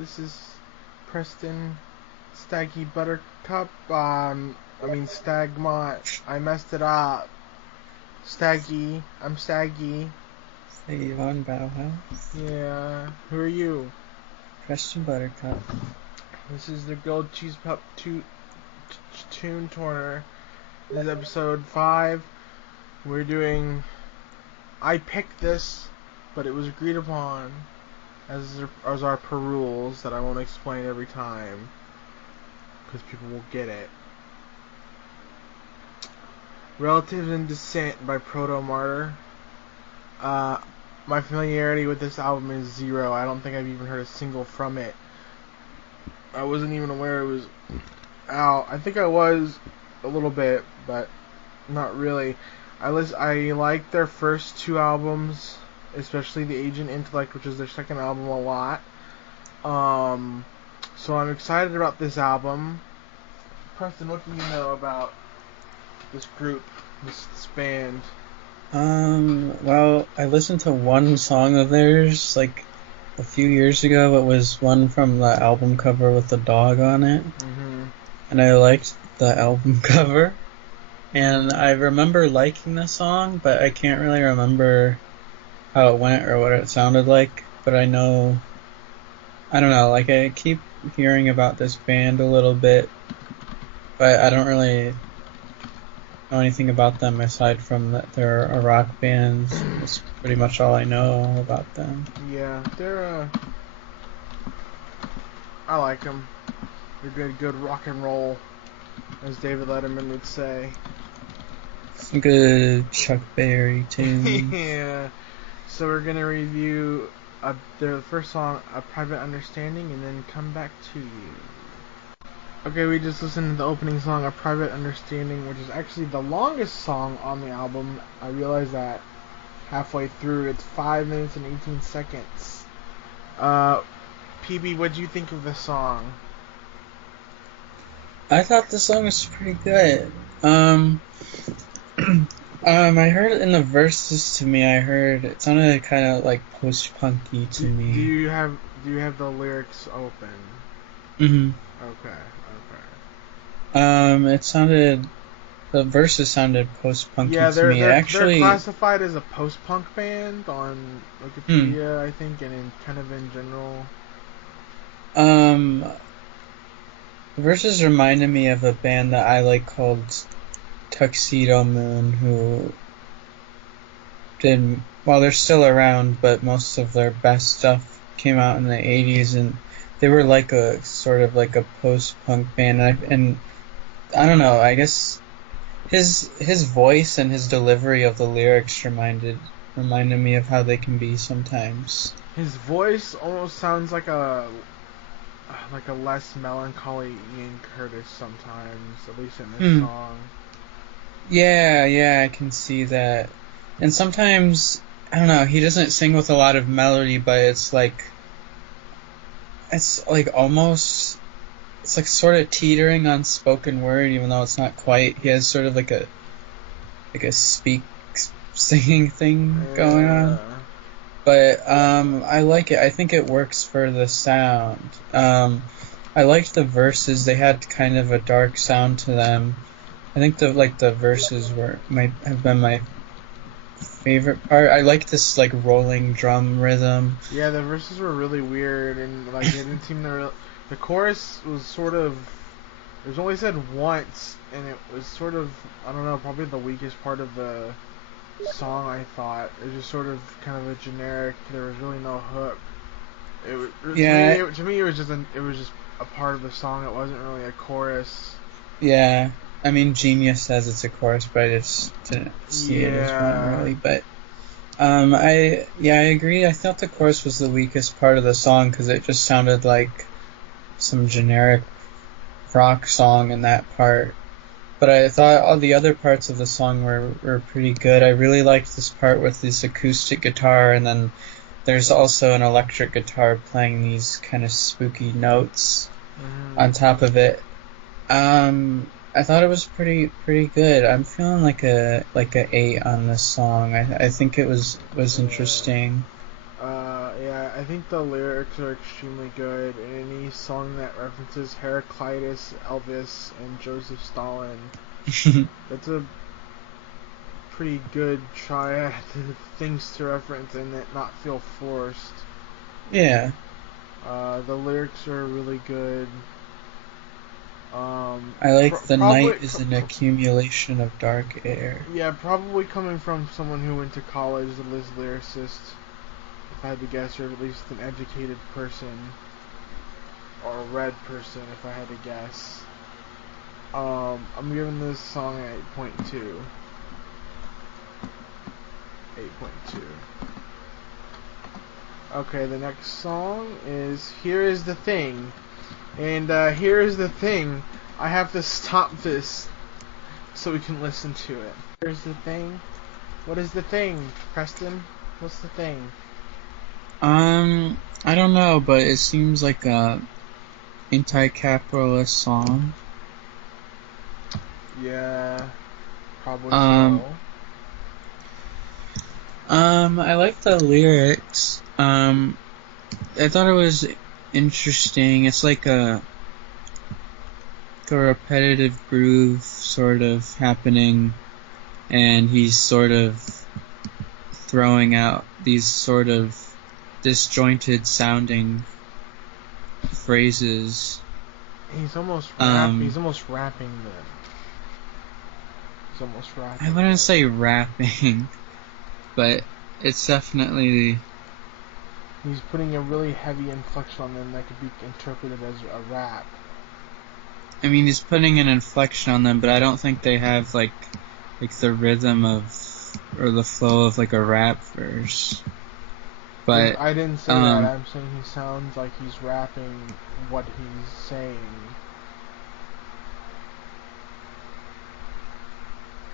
This is Preston, Staggy, Buttercup. Stagmont. I messed it up. Staggy. I'm Staggy. Staggy on Bauhaus. Yeah. Who are you? Preston Buttercup. This is the Gold Cheese Pup Tune Torner. This is episode 5. We're doing... I picked this, but it was agreed upon as our per rules that I won't explain every time because people will get it. Relatives in Descent by Protomartyr. My familiarity with this album is 0. I don't think I've even heard a single from it. I wasn't even aware it was out. I think I was a little bit, but not really. I liked their first 2 albums, especially The Agent Intellect, which is their second album, a lot. So I'm excited about this album. Preston, what do you know about this group, this band? Well, I listened to one song of theirs, like, a few years ago. It was one from the album cover with the dog on it. Mm-hmm. And I liked the album cover. And I remember liking the song, but I can't really remember how it went or what it sounded like. But I don't know, like, I keep hearing about this band a little bit, but I don't really know anything about them aside from that they're a rock band. That's pretty much all I know about them. Yeah, they're I like them. They're good rock and roll, as David Letterman would say. Some good Chuck Berry tunes. Yeah. So we're gonna review their first song, "A Private Understanding," and then come back to you. Okay, we just listened to the opening song, "A Private Understanding," which is actually the longest song on the album. I realized that halfway through. It's 5 minutes and 18 seconds. PB, what'd you think of the song? I thought the song was pretty good. I heard it in the verses. To me, I heard it sounded kind of like post-punky to me. Do you have the lyrics open? Mhm. Okay. The verses sounded post-punky to me. They're classified as a post-punk band on Wikipedia, I think, and in general. The verses reminded me of a band that I like called Tuxedo Moon, who they're still around, but most of their best stuff came out in the 80s, and they were like a sort of like a post-punk band, and I don't know, I guess his voice and his delivery of the lyrics reminded me of how they can be sometimes. His voice almost sounds like a less melancholy Ian Curtis sometimes, at least in this song. Yeah, I can see that. And sometimes, I don't know, he doesn't sing with a lot of melody, but it's like almost, it's like sort of teetering on spoken word, even though it's not quite. He has sort of like a singing thing going on. But I like it. I think it works for the sound. I liked the verses. They had kind of a dark sound to them. I think the verses might have been my favorite part. I like this like rolling drum rhythm. Yeah, the verses were really weird, and like they didn't seem to. The chorus was sort of. It was only said once, and it was sort of, I don't know, probably the weakest part of the song. I thought it was just sort of kind of a generic. There was really no hook. To me, it was just a part of the song. It wasn't really a chorus. Yeah. I mean, Genius says it's a chorus, but I just didn't see it as one, really. But I agree. I thought the chorus was the weakest part of the song because it just sounded like some generic rock song in that part. But I thought all the other parts of the song were pretty good. I really liked this part with this acoustic guitar, and then there's also an electric guitar playing these kind of spooky notes on top of it. I thought it was pretty good. I'm feeling like a 8 on this song. I think it was interesting. Yeah, I think the lyrics are extremely good. And any song that references Heraclitus, Elvis, and Joseph Stalin, that's a pretty good triad of things to reference and it not feel forced. Yeah. The lyrics are really good. I like the night is an accumulation of dark air. Yeah, probably coming from someone who went to college as a lyricist, if I had to guess, or at least an educated person, or a read person, if I had to guess. I'm giving this song an 8.2. 8.2. Okay, the next song is Here Is the Thing. And here is the thing. I have to stop this so we can listen to it. Here's the thing. What is the thing, Preston? What's the thing? I don't know, but it seems like a anti-capitalist song. Yeah, probably so. I like the lyrics. I thought it was interesting. It's like a repetitive groove sort of happening, and he's sort of throwing out these sort of disjointed sounding phrases. He's almost he's almost rapping them. He's almost rapping. I wouldn't say rapping, but it's definitely. He's putting a really heavy inflection on them that could be interpreted as a rap. I mean, he's putting an inflection on them, but I don't think they have like the rhythm of or the flow of like a rap verse. But I didn't say that. I'm saying he sounds like he's rapping what he's saying.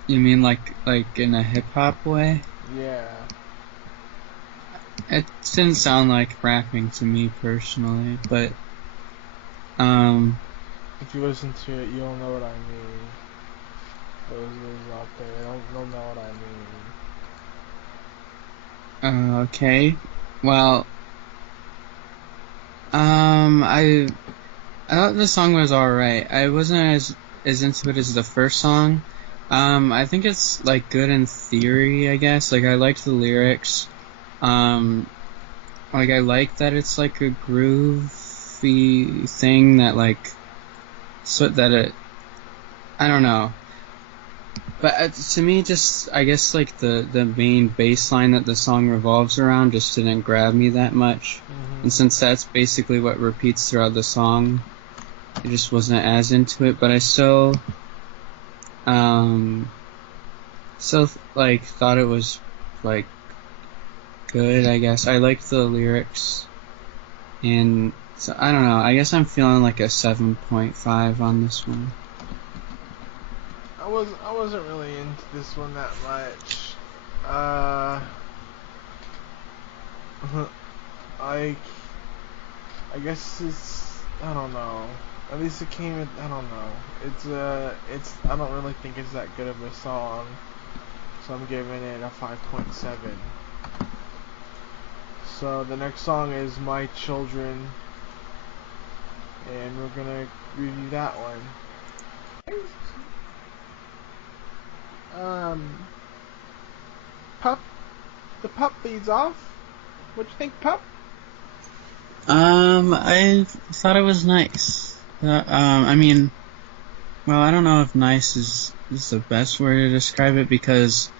You mean like in a hip hop way? Yeah. It didn't sound like rapping to me personally, but if you listen to it, you'll know what I mean. Those out there, they'll know what I mean. Okay. Well, I thought the song was alright. I wasn't as into it as the first song. I think it's like good in theory, I guess. Like I liked the lyrics. Like I like that it's like a groovy thing that like I don't know. But to me, just I guess like the main bass line that the song revolves around just didn't grab me that much. Mm-hmm. And since that's basically what repeats throughout the song, I just wasn't as into it. But I still like thought it was like good. I guess I liked the lyrics, and so I don't know. I guess I'm feeling like a 7.5 on this one. I wasn't really into this one that much. I guess I don't know. At least it came with, I don't know. I don't really think it's that good of a song. So I'm giving it a 5.7. So the next song is My Children. And we're gonna review that one. Pup. The pup leads off. What you think, pup? I thought it was nice. I mean, well, I don't know if nice is the best word to describe it because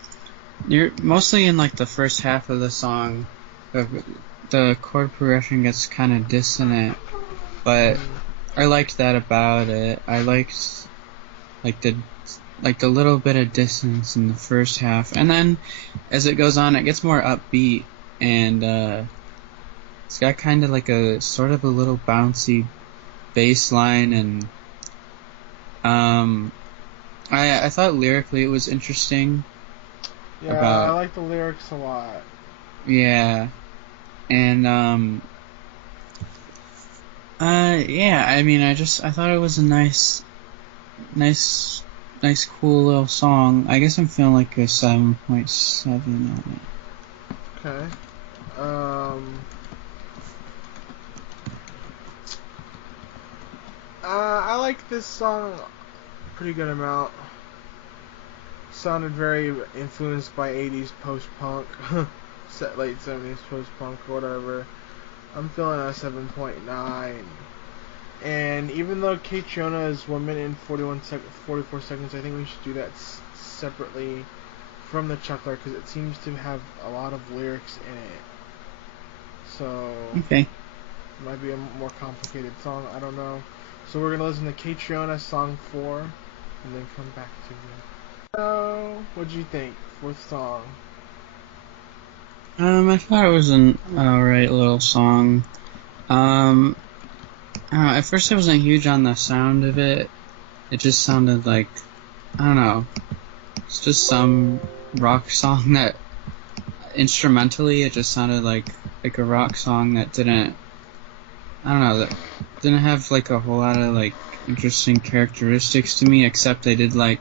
you're mostly in like the first half of the song, the chord progression gets kind of dissonant, but I liked that about it. I liked like the little bit of dissonance in the first half, and then as it goes on, it gets more upbeat and it's got kind of like a sort of a little bouncy bass line, and I thought lyrically it was interesting. Yeah, I like the lyrics a lot. Yeah, and yeah. I mean, I thought it was a nice, cool little song. I guess I'm feeling like a 7.7 on it. Okay. I like this song pretty good amount. Sounded very influenced by 80s post-punk, late 70s post-punk, whatever. I'm feeling a 7.9. And even though Catriona is 1 minute and 44 seconds, I think we should do that separately from the Chuckler because it seems to have a lot of lyrics in it. So, Okay. it might be a more complicated song, I don't know. So we're going to listen to Catriona song 4 and then come back to you. So, what'd you think? Fourth song. I thought it was an alright little song. I don't know, at first I wasn't huge on the sound of it. It just sounded like, I don't know, it's just some rock song that, instrumentally, it just sounded like a rock song that didn't, I don't know, that didn't have like a whole lot of like interesting characteristics to me, except they did like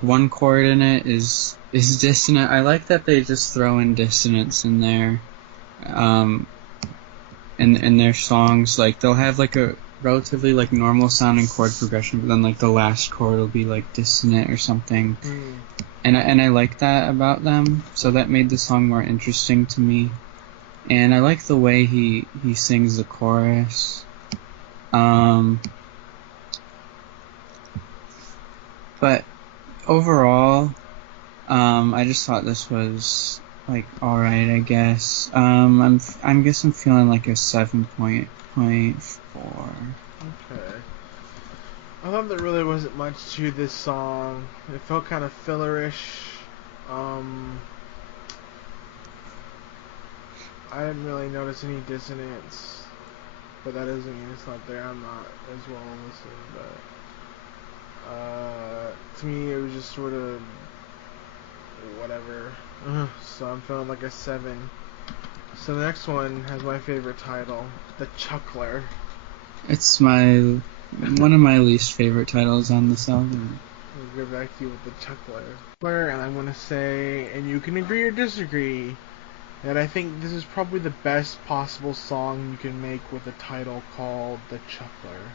one chord in it is dissonant. I like that they just throw in dissonance in there, in their songs. Like they'll have like a relatively like normal sounding chord progression, but then like the last chord will be like dissonant or something. And I like that about them, so that made the song more interesting to me. And I like the way he sings the chorus. But overall, I just thought this was like alright, I guess. I guess I'm feeling like a 7.4. Okay. I thought there really wasn't much to this song. It felt kind of fillerish. I didn't really notice any dissonance, but that doesn't mean it's not there. I'm not as well listened, but to me it was just sort of whatever. So I'm feeling like a 7. So the next one has my favorite title, The Chuckler. It's one of my least favorite titles on this album. We'll get back to you with The Chuckler. And I'm going to say, and you can agree or disagree, that I think this is probably the best possible song you can make with a title called The Chuckler.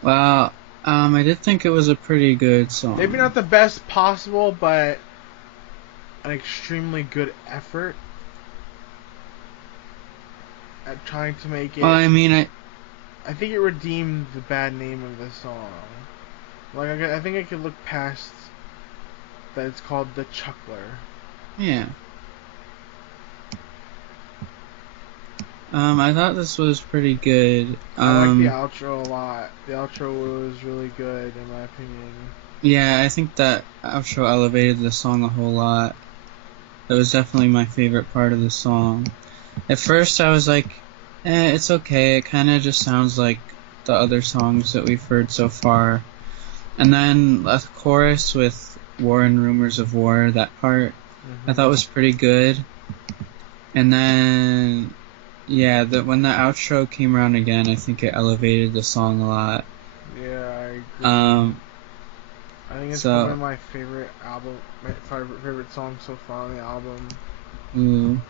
Well, I did think it was a pretty good song. Maybe not the best possible, but an extremely good effort at trying to make it. Well, I mean, I think it redeemed the bad name of the song. Like, I think I could look past that it's called The Chuckler. Yeah. I thought this was pretty good. I like the outro a lot. The outro was really good, in my opinion. Yeah, I think that outro elevated the song a whole lot. That was definitely my favorite part of the song. At first I was like, it's okay, it kinda just sounds like the other songs that we've heard so far. And then the chorus with War and Rumors of War, that part, I thought was pretty good. And then, yeah, when the outro came around again, I think it elevated the song a lot. Yeah, I agree. I think it's one of my favorite favorite songs so far on the album. Ooh.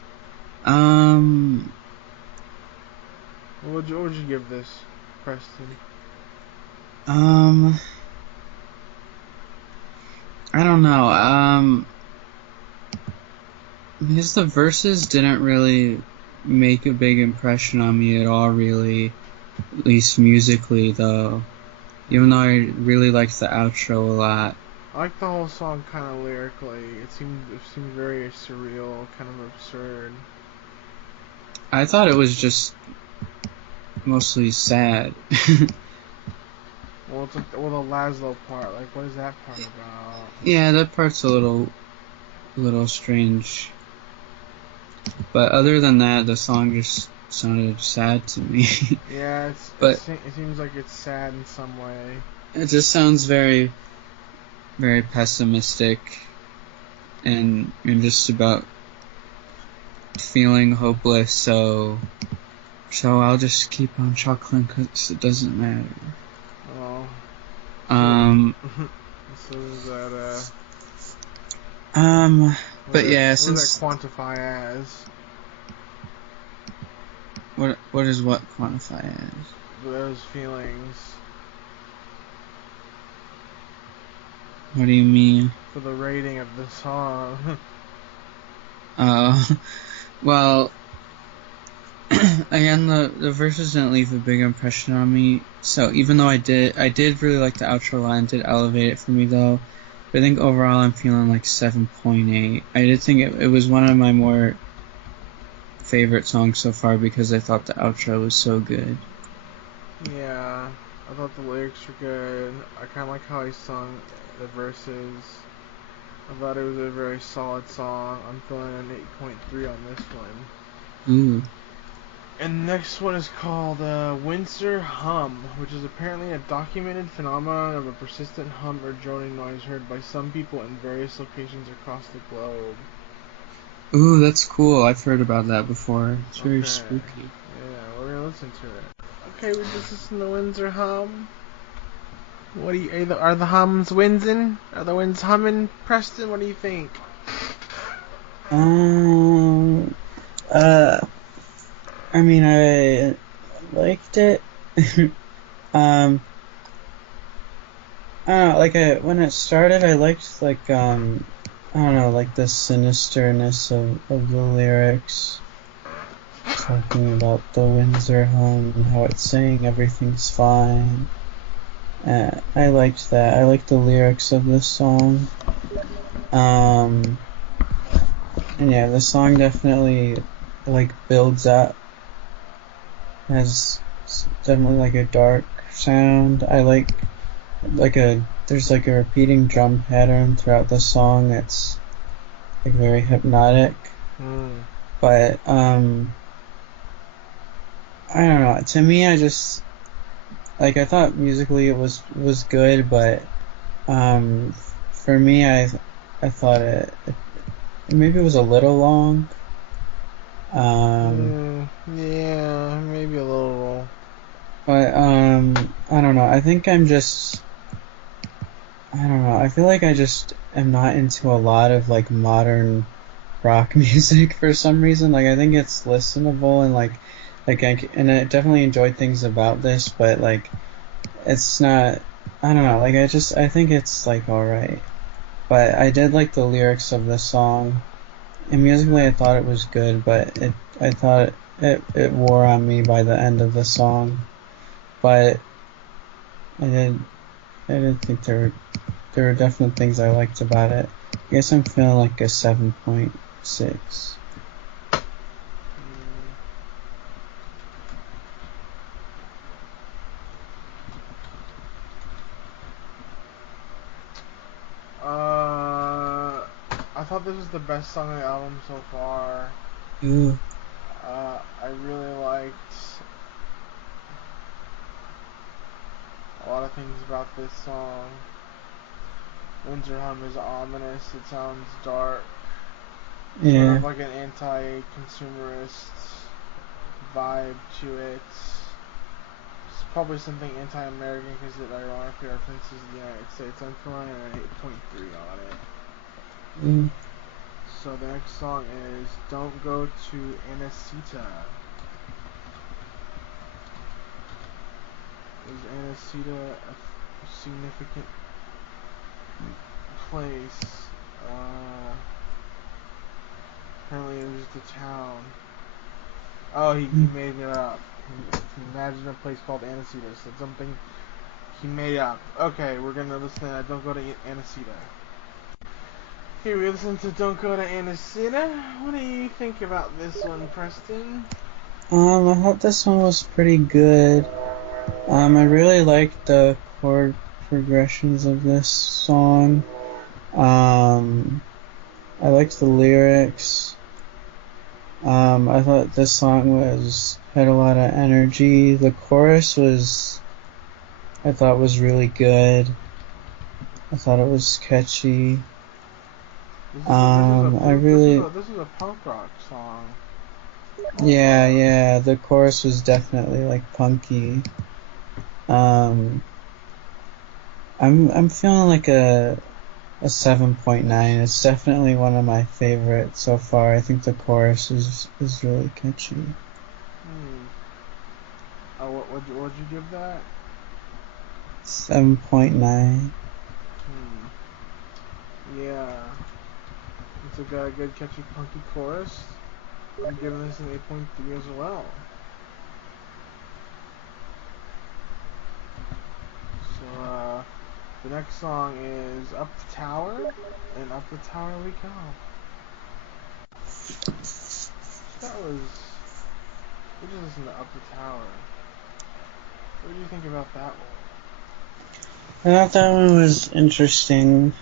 What would you give this, Preston? I don't know. Because the verses didn't really make a big impression on me at all, really. At least musically, though. Even though I really liked the outro a lot. I like the whole song kind of lyrically. It seemed very surreal, kind of absurd. I thought it was just mostly sad. Well, it's like the Laszlo part. Like, what is that part about? Yeah, that part's a little strange. But other than that, the song just sounded sad to me. Yeah, it seems like it's sad in some way. It just sounds very, very pessimistic, and just about feeling hopeless. So I'll just keep on chuckling because it doesn't matter. Oh. So is that but yeah, what since does that quantify as? What is what quantify as? Those feelings. What do you mean? For the rating of the song. Well, again, the verses didn't leave a big impression on me. So even though I did really like the outro line, did elevate it for me though. But I think overall I'm feeling like 7.8. I did think it was one of my more favorite songs so far because I thought the outro was so good. Yeah, I thought the lyrics were good. I kind of like how he sung the verses. I thought it was a very solid song. I'm feeling an 8.3 on this one. Ooh. And the next one is called Windsor Hum, which is apparently a documented phenomenon of a persistent hum or droning noise heard by some people in various locations across the globe. Ooh, that's cool. I've heard about that before. It's very spooky. Yeah, we're gonna listen to it. Okay, we just listen to Windsor Hum. What do you are the hums whinsing? Are the winds humming? Preston, what do you think? I mean, I liked it. I don't know, like when it started, I liked like I don't know, like the sinisterness of the lyrics, talking about the Windsor home and how it's saying everything's fine. I liked that. I liked the lyrics of this song. And yeah, the song definitely like builds up. Has definitely like a dark sound. I like there's like a repeating drum pattern throughout the song that's like very hypnotic. But I don't know. To me, I just like I thought musically it was good, but for me, I thought it maybe it was a little long. Yeah, maybe a little. But I don't know. I think I don't know. I feel like I just am not into a lot of like modern rock music for some reason. Like I think it's listenable and and I definitely enjoyed things about this, but like it's not. I don't know. Like I think it's like alright. But I did like the lyrics of the song. And musically, I thought it was good, but I thought it wore on me by the end of the song. But I did think there were definitely things I liked about it. I guess I'm feeling like a 7.6. I thought this was the best song on the album so far. Ooh. I really liked a lot of things about this song. Windsor Hum is ominous. It sounds dark. Yeah. Sort of like an anti-consumerist vibe to it. It's probably something anti-American because it ironically references the United States. I'm feeling an 8.3 on it. Mm. So the next song is Don't Go to Anacita. Is Anacita a significant place? Apparently it was the town. Oh, he made it up. He imagined a place called Anacita. So something he made up. Okay, we're gonna listen to Don't Go to Anacita. Here we listen to Don't Go to Anacita. What do you think about this one, Preston? I thought this one was pretty good. I really liked the chord progressions of this song. I liked the lyrics. I thought this song had a lot of energy. The chorus I thought was really good. I thought it was catchy. This is a punk rock song. Yeah. The chorus was definitely like punky. I'm feeling like a 7.9. It's definitely one of my favorites so far. I think the chorus is really catchy. Hmm. Oh, what'd you give that? 7.9. Yeah. It's a good catchy punky chorus. I'm giving this an 8.3 as well. So, the next song is Up the Tower, and Up the Tower we go. We just listened to Up the Tower. What do you think about that one? I thought that one was interesting.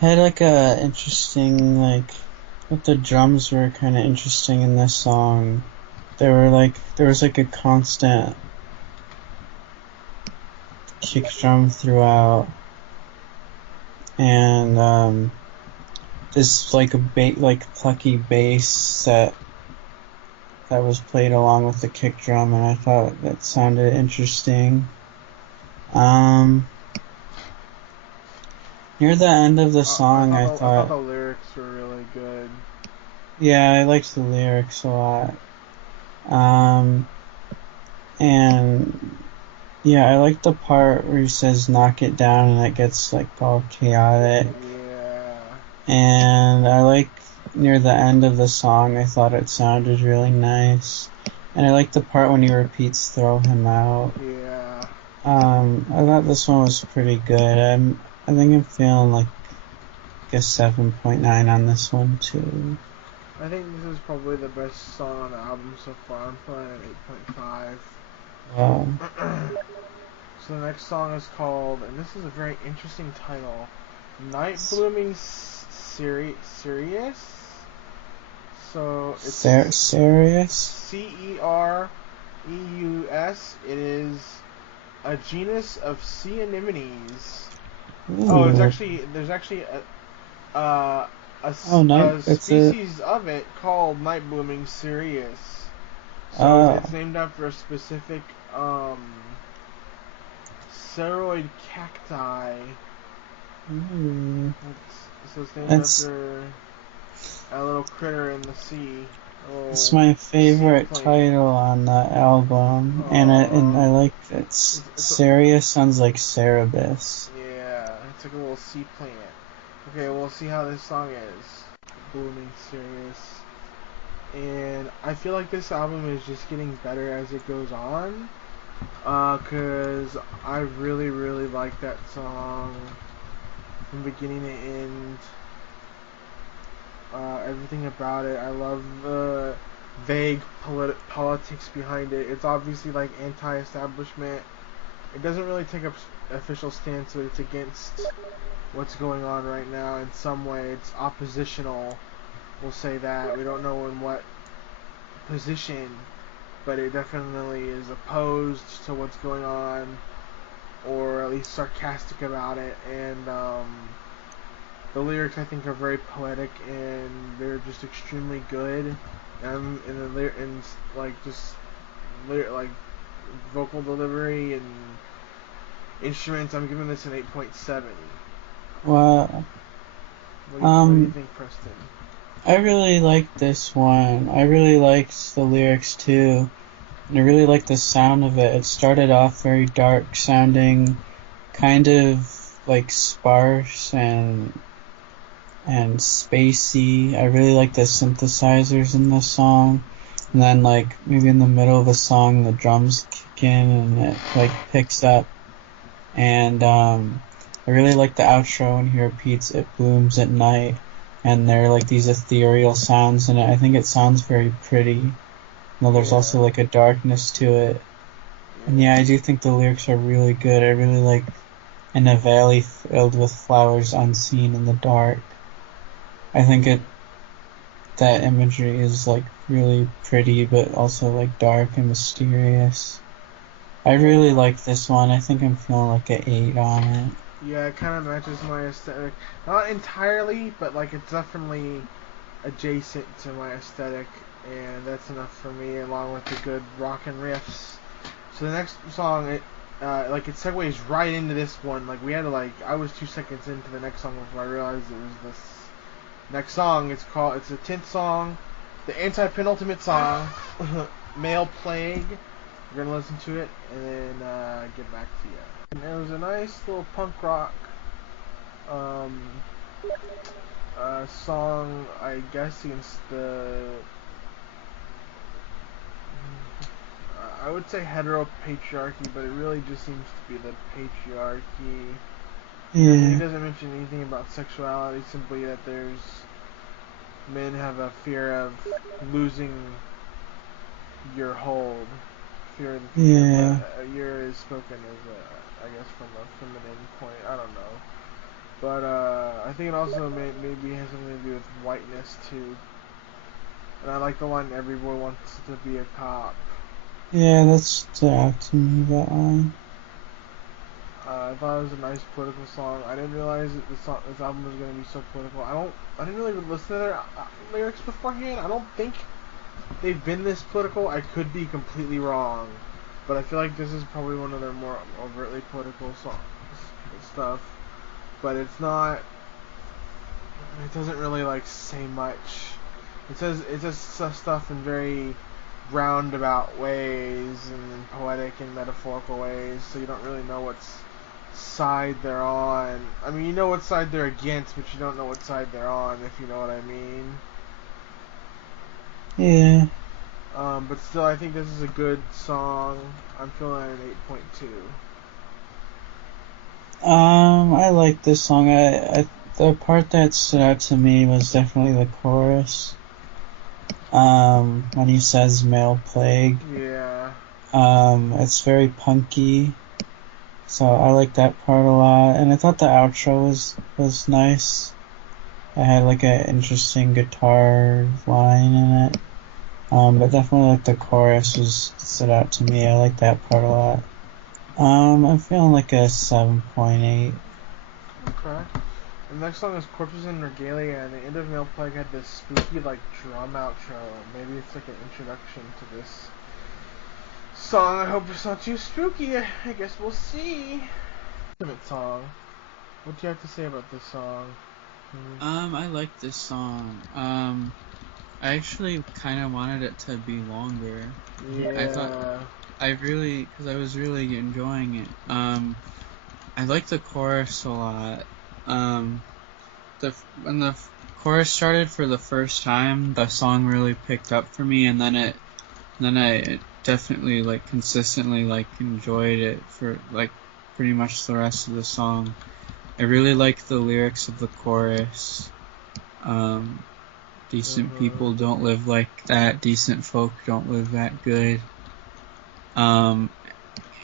Had like a interesting, like, but the drums were kind of interesting in this song. There was like a constant kick drum throughout, and this like like plucky bass that was played along with the kick drum, and I thought that sounded interesting. Near the end of the song, I thought thought, the lyrics were really good. yeah, I liked the lyrics a lot. And yeah, I like the part where he says knock it down and it gets like all chaotic. Yeah. And I like near the end of the song, I thought it sounded really nice. And I like the part when he repeats throw him out. Yeah. I thought this one was pretty good. I think I'm feeling like a 7.9 on this one too. I think this is probably the best song on the album so far. I'm putting it at 8.5. Wow. So the next song is called, and this is a very interesting title, Night Blooming Serious. So it's Serious? Cereus. It is a genus of sea anemones. Ooh. Oh, there's actually a species of it called night blooming cereus. So it's named after a specific ceroid cacti. So it's named after a little critter in the sea. It's my favorite title on the album, and I like it. Cereus sounds like Cerebus. Yeah, it's like a little sea plant. Okay, we'll see how this song is. Blooming Cereus. And I feel like this album is just getting better as it goes on. Cause I really, really like that song from beginning to end. Everything about it. I love the vague politics behind it. It's obviously like anti-establishment. It doesn't really take up official stance, but it's against what's going on right now in some way. It's oppositional. We'll say that. We don't know in what position, but it definitely is opposed to what's going on, or at least sarcastic about it. And the lyrics, I think, are very poetic, and they're just extremely good. And like just like vocal delivery and instruments, I'm giving this an 8.7. Wow. What do you think, Preston? I really liked this one. I really liked the lyrics too. And I really liked the sound of it. It started off very dark sounding, kind of like sparse and spacey. I really like the synthesizers in the song. And then like maybe in the middle of the song the drums kick in and it like picks up. And I really like the outro when he repeats it blooms at night, and there are like these ethereal sounds in it. I think it sounds very pretty. Though there's also like a darkness to it. And yeah, I do think the lyrics are really good. I really like in a valley filled with flowers unseen in the dark. I think that imagery is like really pretty but also like dark and mysterious. I really like this one. I think I'm feeling like an 8 on it. Yeah, it kind of matches my aesthetic. Not entirely, but like it's definitely adjacent to my aesthetic, and that's enough for me, along with the good rockin' riffs. So the next song, it segues right into this one. Like we had to I was 2 seconds into the next song before I realized it was this next song. It's the 10th song. the anti-penultimate song, Male Plague. We're going to listen to it and then get back to you. And it was a nice little punk rock song, I guess, against the... I would say heteropatriarchy, but it really just seems to be the patriarchy. Yeah. He doesn't mention anything about sexuality, simply that men have a fear of losing your hold. Fear of the future. Yeah. But year is spoken as I guess from a feminine point. I don't know. But I think it also maybe has something to do with whiteness too. And I like the line, "Every boy wants to be a cop." Yeah, that stood out to me, that line. I thought it was a nice political song. I didn't realize that this album was going to be so political. I didn't really listen to their lyrics beforehand. I don't think they've been this political. I could be completely wrong, but I feel like this is probably one of their more overtly political stuff. But it's not. It doesn't really say much. It says stuff in very roundabout ways and poetic and metaphorical ways, so you don't really know what's side they're on. I mean, you know what side they're against, but you don't know what side they're on, if you know what I mean. Yeah. But still, I think this is a good song. I'm feeling an 8.2. I like this song. The part that stood out to me was definitely the chorus. When he says "male plague." Yeah. It's very punky. So I like that part a lot, and I thought the outro was nice. It had an interesting guitar line in it. But definitely the chorus stood out to me. I like that part a lot. I'm feeling a 7.8. Okay. The next song is Corpses in Regalia, and the end of Male Plague had this spooky drum outro. Maybe it's an introduction to this song. I hope it's not too spooky. I guess we'll see. Song. What do you have to say about this song? I like this song. I actually kind of wanted it to be longer. Yeah. Because I was really enjoying it. I like the chorus a lot. When the chorus started for the first time, the song really picked up for me, and then I definitely consistently enjoyed it for pretty much the rest of the song. I really like the lyrics of the chorus. Decent people don't live like that. Decent folk don't live that good. And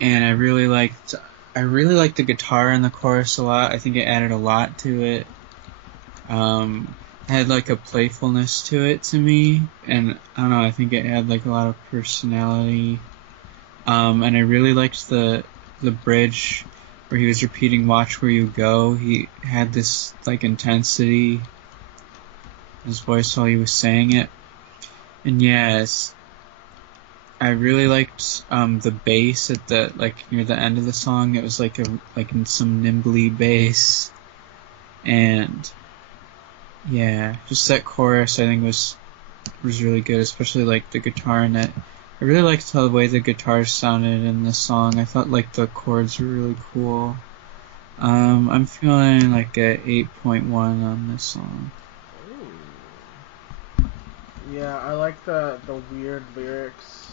I really liked the guitar in the chorus a lot. I think it added a lot to it. It had a playfulness to it to me, and I don't know. I think it had a lot of personality. And I really liked the bridge where he was repeating "Watch where you go." He had this intensity in his voice while he was saying it. And yes, I really liked the bass at the near the end of the song. It was in some nimbly bass, and yeah, just that chorus I think was really good, especially the guitar in it. I really liked the way the guitars sounded in this song. I thought the chords were really cool. I'm feeling a 8.1 on this song. Ooh. Yeah, I like the weird lyrics.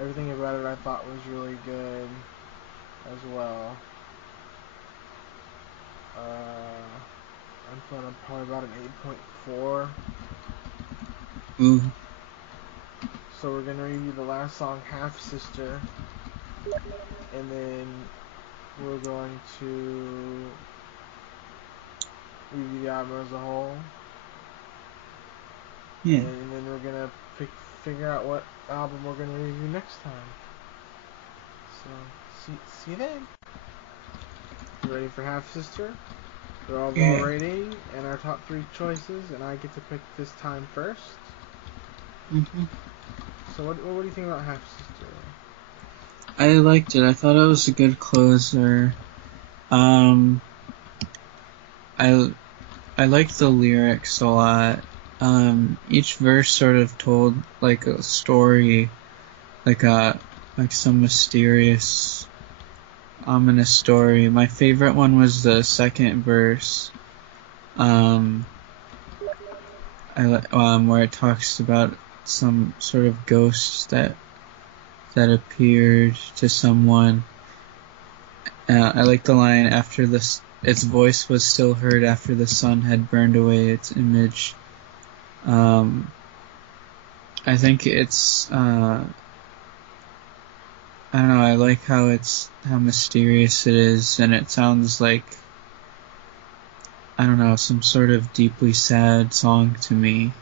Everything about it I thought was really good as well. I'm feeling probably about an 8.4. Ooh. So we're gonna review the last song, Half Sister, and then we're going to review the album as a whole. Yeah. And then we're gonna figure out what album we're gonna review next time. So see you then. You ready for Half Sister? The overall rating and our top 3 choices, and I get to pick this time first. Mhm. So what do you think about Half Sister? I liked it. I thought it was a good closer. I I liked the lyrics a lot. Each verse sort of told like a story, like some mysterious, ominous story. My favorite one was the second verse, where it talks about some sort of ghost that appeared to someone. I like the line after this. Its voice was still heard after the sun had burned away its image. I think it's. I don't know. I like how mysterious it is, and it sounds like, I don't know, some sort of deeply sad song to me.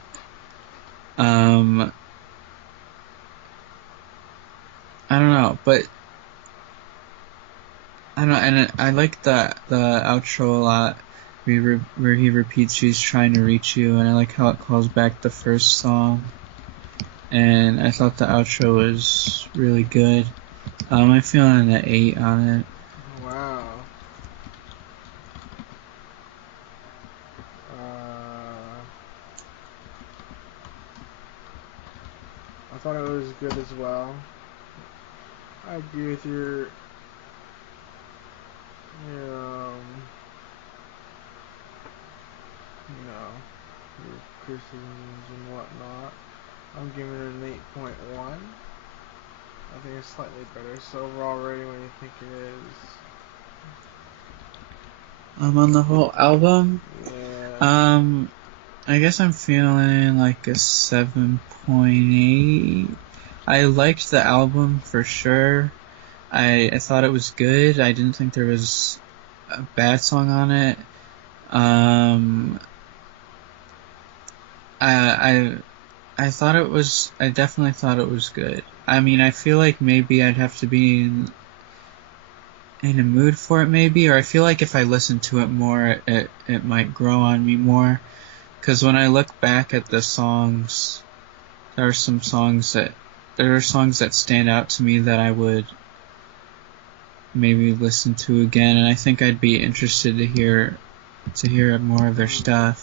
I don't know, but I don't know, and I like the outro a lot, where he repeats "she's trying to reach you," and I like how it calls back the first song. And I thought the outro was really good. I'm feeling an 8 on it. Wow. I thought it was good as well. I agree with your your criticisms and whatnot. I'm giving it an 8.1. I think it's slightly better. So overall rating, what do you think it is? On the whole album, Yeah. I guess I'm feeling like a 7.8. I liked the album for sure. I thought it was good. I didn't think there was a bad song on it. I thought it was. I definitely thought it was good. I mean, I feel like maybe I'd have to be in a mood for it, maybe, or I feel like if I listen to it more, it might grow on me more. Because when I look back at the songs, there are songs that stand out to me that I would maybe listen to again, and I think I'd be interested to hear more of their stuff.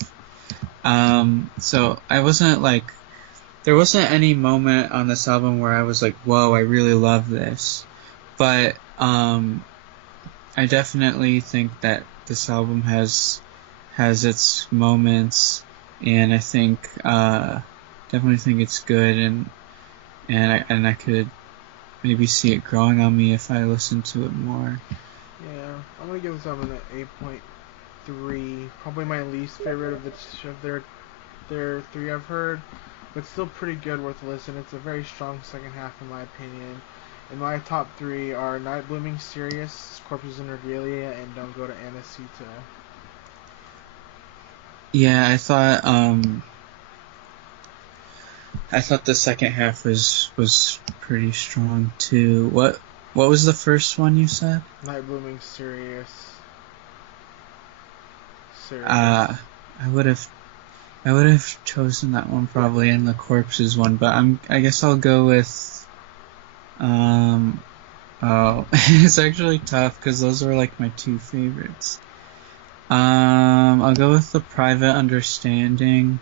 So I wasn't like, there wasn't any moment on this album where I was like, whoa, I really love this. But I definitely think that this album has its moments, and I think definitely think it's good, and I could maybe see it growing on me if I listened to it more. Yeah, I'm gonna give this album an 8.3. Probably my least favorite of their three I've heard, but still pretty good, worth a listen. It's a very strong second half in my opinion. And my top three are Night Blooming, Serious, Corpses in Regalia, and Don't Go to Anacita. Yeah, I thought the second half was pretty strong too. What was the first one you said? Night Blooming, Serious. I would have chosen that one probably, and the Corpses one, but I guess I'll go with it's actually tough because those are like my two favorites. I'll go with the Private Understanding,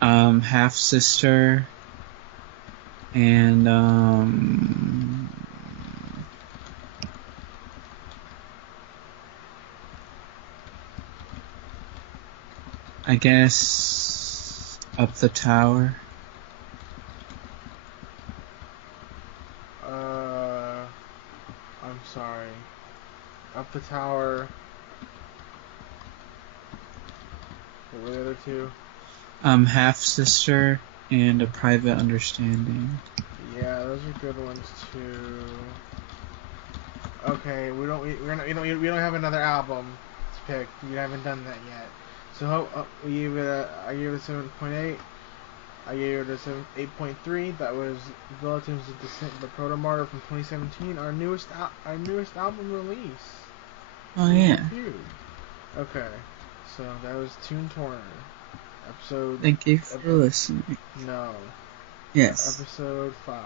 Half Sister, and I guess Up the Tower. I'm sorry. Up the Tower. What were the other two? Half Sister and A Private Understanding. Yeah, those are good ones too. Okay, we don't have another album to pick. We haven't done that yet. So I gave it a 7.8. I gave it a 8.3. That was Relatives of Descent, the Protomartyr from 2017, our newest album release. Oh yeah. Okay, so that was Tune Torner episode. Thank you for listening. No. Yes. Episode 5.